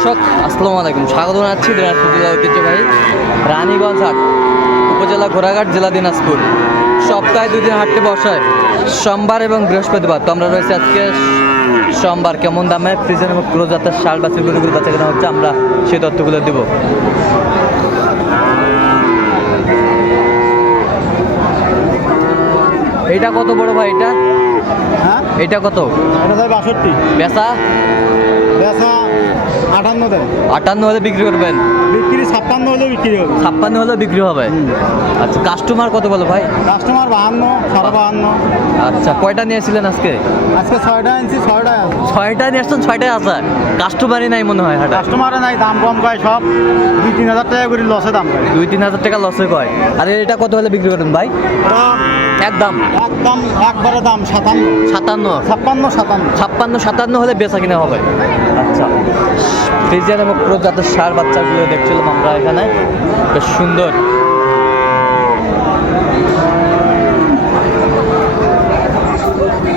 দর্শক আসসালামু আলাইকুম। স্বাগত জানাচ্ছি দিনাজপুর জেলার ঐতিহ্যবাহী রানীগঞ্জ হাট উপজেলা ঘোড়াঘাট জেলা দিনাজপুর। সপ্তাহে দুই দিন হাটটি বসায়। সোমবার এবং বৃহস্পতিবার তো আমরা রয়েছে আজকে। সোমবার কেমন দামে ফ্রিজের ক্রোজাতের শাল বা সিলগুলো বাচ্চা কেনা হচ্ছে আমরা সেই তথ্যগুলো দেবো। এটা কত বড় ভাই এটা? হ্যাঁ? এটা কত? এটা বাষট্টি। বেচা? বেচা আটান্ন দেন। আটান্ন হলে বিক্রি করবেন? বিক্রি ছাপ্পান্ন হলে বিক্রি হবে। ছাপ্পান্ন হলে বিক্রি হবে? আচ্ছা কাস্টমার কত বলো ভাই? কাস্টমার বাহান্ন সাড়ে বাহান্ন। আচ্ছা কয়টা নিয়েছিলেন আজকে? আজকে ছয়টা ইঞ্চি ছয়টা। ছয়টা নিয়ে আসছেন ছয়টায় আছে। কাস্টমারই নাই মনে হয় হাটা। কাস্টমারে নাই দাম কম কয় সব। দুই তিন হাজার টাকা করে লসে দাম কয়। দুই তিন হাজার টাকা লসে কয়। আর এটা কত হলে বিক্রি করবেন ভাই? একদম একদম একবারে দাম সাতান্ন। সাতান্ন। ছাপ্পান্ন সাতান্ন। ছাপ্পান্ন সাতান্ন হলে বেচা কিনা হবে। আচ্ছা। ফ্রিজিয়ান এবং প্রো জাতের সার বাচ্চাগুলো দেখছিলাম আমরা এখানে। বেশ সুন্দর।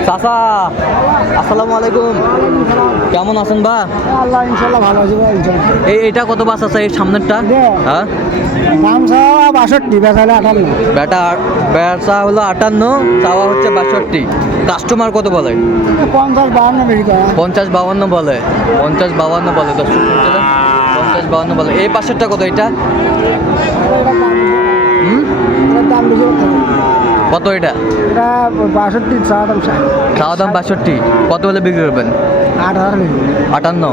চাচা আসসালামু আলাইকুম। কেমন আছেন বা? আল্লাহ ইনশাল্লাহ ভালো আছে এই এটা কত বাস আছে এই সামনেরটা? হ্যাঁ? দাম চাওয়া বাষট্টি বেচালে আটান্ন। বেটা বেচা হলো আটান্ন চাওয়া হচ্ছে বাষট্টি। কাস্টমার কত বলে? পঞ্চাশ বাহান্ন বেশি কয় পঞ্চাশ বাউান্ন বলে। পঞ্চাশ বাউান্ন বলে দশ পঞ্চাশ বাউান্ন বলে। এই পাশেরটা কত এটা? হুম? কত এটা? এটা বাষট্টি চা দাম চাওয়া দাম বাষট্টি। কত হলে বিক্রি করবেন? আট হাজার আটান্ন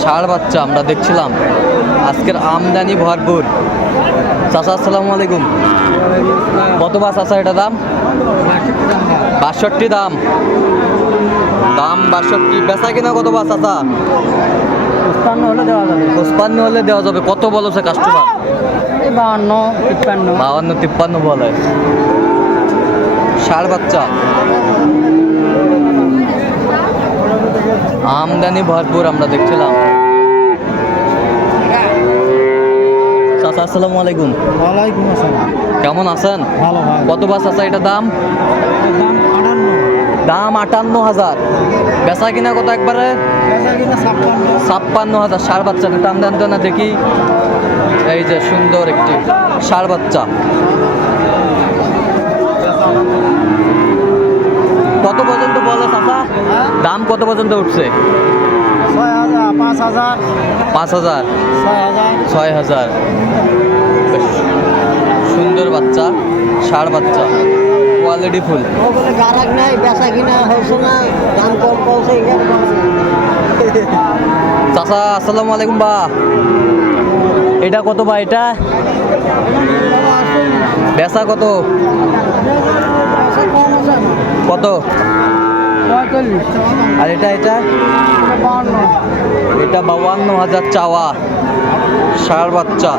ষাড় বাচ্চা আমরা দেখছিলাম। আজকের আমদানি ভরপুর। চাচা আসসালামু আলাইকুম। কত বাস আছে এটা দাম? বাষট্টি দাম। দাম বাষট্টি। বেচা কিনা কত বাস আছে পঁচপান্ন হলে দেওয়া যাবে। পঁচপান্ন হলে দেওয়া যাবে। কত বলছে কাস্টমার বাহান্ন তিপ্পান্ন। বাউান্ন তিপ্পান্ন বলে ষাড় বাচ্চা। আমদানি ভরপুর আমরা দেখছিলাম। চাচা আসসালামু আলাইকুম। ওয়ালাইকুম আসসালাম। কেমন আছেন? ভালো ভালো। কত বাস আছে? এটা দাম? দাম আটান্ন। দাম আটান্ন হাজার। বেচা কিনা কত একবারে? ছাপ্পান্ন। হাজার। ষাড় বাচ্চা টান দেন তো না দেখি। এই যে সুন্দর একটি ষাড় বাচ্চা। কত পর্যন্ত বলে চাচা দাম কত পর্যন্ত উঠছে? পাঁচ হাজার। ছয় হাজার। সুন্দর বাচ্চা ষাড় বাচ্চা। কোয়ালিটি ফুল ও বলে গারাক নাই বেচা কিনা হচ্ছে না দাম কম পৌঁছে চাচা আসসালামু আলাইকুম বা। এটা কত বা এটা? বেচা কত? কত? আর এটা এটা? এটা বাউান্ন হাজার চাওয়া। ষাড় বাচ্চা।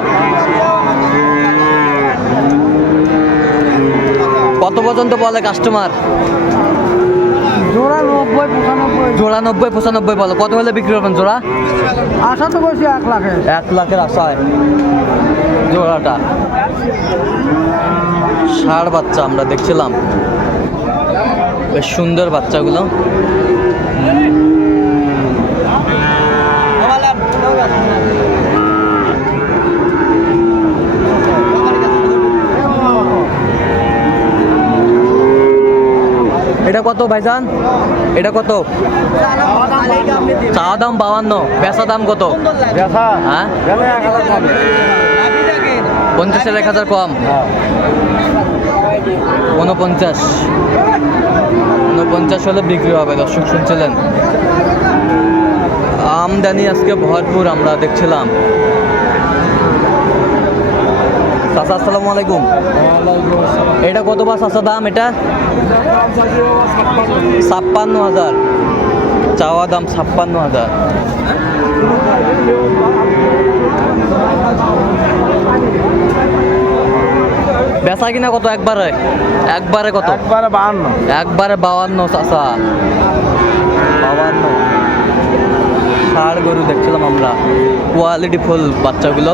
কত পর্যন্ত বলে কাস্টমার জোড়া নব্বই পঁচানব্বই। জোড়া নব্বই পঁচানব্বই বলে। কত হলে বিক্রি করবেন জোড়া? আশা তো বলছি এক লাখে। এক লাখের আশায়। জোড়াটা। ষাড় বাচ্চা আমরা দেখছিলাম। বেশ সুন্দর বাচ্চাগুলো। এটা কত ভাইজান? এটা কত? চা দাম বাউান্ন বেচা দাম কত? হ্যাঁ? বেচা এক হাজার কম। পঞ্চাশের এক হাজার কম। উনপঞ্চাশ উনপঞ্চাশ হলে বিক্রি হবে দর্শক শুনছিলেন? আমদানি আজকে ভরপুর আমরা দেখছিলাম। চাচা আসসালামু আলাইকুম। এটা কত বা চাচা দাম এটা? ছাপ্পান্ন হাজার। চাওয়া দাম ছাপ্পান্ন হাজার। বেচা কিনা কত একবারে? একবারে কত? একবারে বাহান্ন। একবারে বাউান্ন চাচা। বাউান্ন ষাড় গরু দেখছিলাম আমরা। কোয়ালিটি ফুল বাচ্চাগুলো।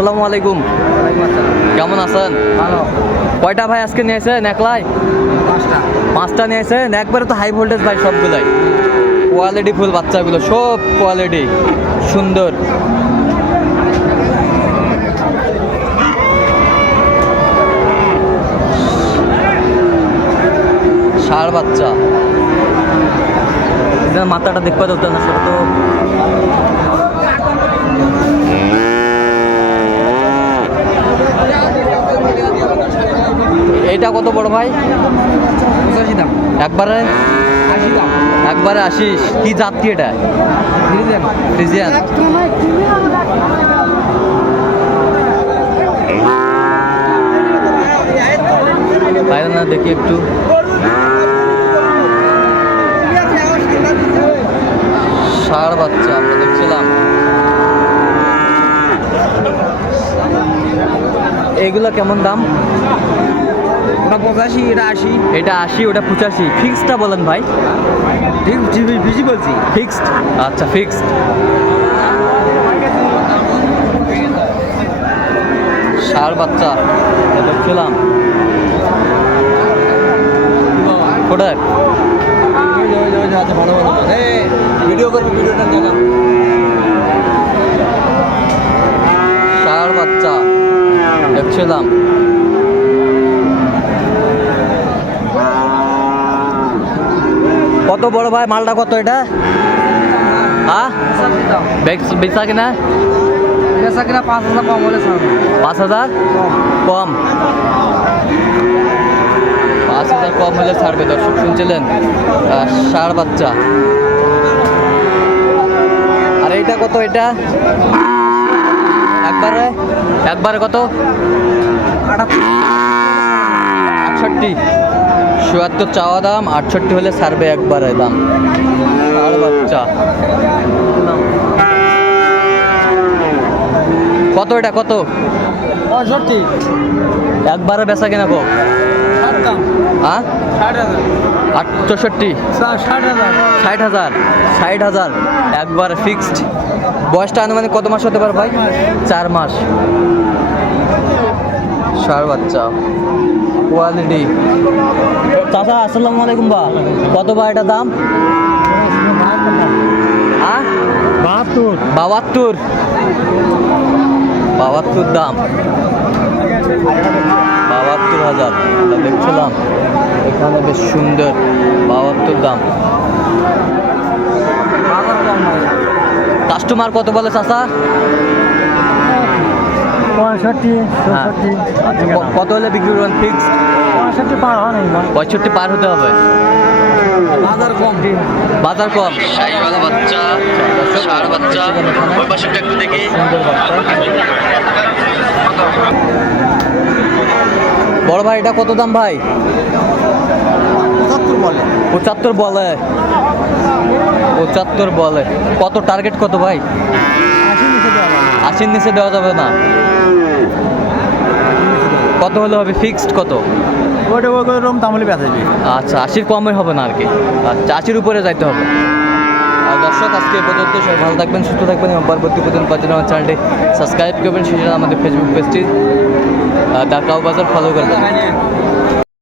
আসসালামু আলাইকুম। কেমন আছেন? ভালো। কয়টা ভাই আজকে নিয়েছেন? একলাই? পাঁচটা। পাঁচটা নিয়েছেন? একবারে তো হাই ভোল্টেজ ভাই সবগুলাই। কোয়ালিটি ফুল বাচ্চাগুলো সব কোয়ালিটি সুন্দর। ষাড় বাচ্চা। মাথাটা দেখতে পাচ্ছ না ছোট। এইটা কত বড় ভাই? পঁচাশি দাম একবারে? আশি দাম একবারে আসিস কি জাত এটা? ফ্রিজিয়ান। না দেখি একটু। ষাড় বাচ্চা আমরা দেখছিলাম। এগুলো কেমন দাম? ওটা পঁচাশি এটা আশি। এটা আশি ওটা পঁচাশি। ফিক্সডটা বলেন ভাই। বেশি বলছি ফিক্সড? আচ্ছা ফিক্সড। ষাড় বাচ্চা দেখছিলাম কোথায়? ভালো ভালো ভিডিও করবি ভিডিওটা দেখাম ষাড় বাচ্চা দেখছিলাম কত বড় ভাই? মালটা কত এটা? হ্যাঁ? বেচা কিনা? পেশা কিনা পাঁচ হাজার কম হলে পাঁচ হাজার? কম। পাঁচ হাজার কম হলে ছাড়বে দর্শক শুনছিলেন? ষাঁড় বাচ্চা। আর এইটা কত এটা? একবারে? একবারে কত? আটষট্টি। চুয়াত্তর চাওয়া দাম আটষট্টি হলে ছাড়বে একবারে দাম। বাচ্চা। কত এটা কত? পঁয়ষট্টি। একবারে বেচা কেনা কো? ষাট হ্যাঁ? ষাট হাজার। আটষট্টি। ষাট হাজার। ষাট হাজার একবার ফিক্সড বয়সটা আনুমানিক কত মাস হতে পারে ভাই? চার মাস। ষাড় বাচ্চা। কোয়ালিটি চাচা আসসালামু আলাইকুম বা। কত বা এটা দাম? হ্যাঁ বাহাত্তর। বাহাত্তর। বাহাত্তর দাম। বাহাত্তর হাজার। দেখছিলাম। এখানে বেশ সুন্দর। বাহাত্তর দাম। কাস্টমার কত বলে চাচা? পঁয়ষট্টি হ্যাঁ। কত হলে বিক্রি করবেন? পঁয়ষট্টি পার হয় নাই পঁয়ষট্টি পার হতে হবে? বাজার কম। বাজার কম? বাচ্চা বাচ্চা। সুন্দর বাচ্চা বড় ভাই এটা কত দাম ভাই? পঁচাত্তর বলে। পঁচাত্তর বলে। পঁচাত্তর বলে। কত টার্গেট কত ভাই? আশির নিচে দেওয়া যাবে না। কত হলে হবে? ফিক্সড কত? বেঁচাবি আচ্ছা আশির কমে হবে না আর কি। আচ্ছা আশির উপরে যাইতে হবে। আর দর্শক আজকে পর্যন্ত সবাই ভালো থাকবেন সুস্থ থাকবেন এবং পরবর্তী পর্যন্ত জন্য আমার চ্যানেলটি সাবস্ক্রাইব করবেন সেটা আমাদের ফেসবুক পেজটি দ্য কাউ বাজার ফলো করবেন।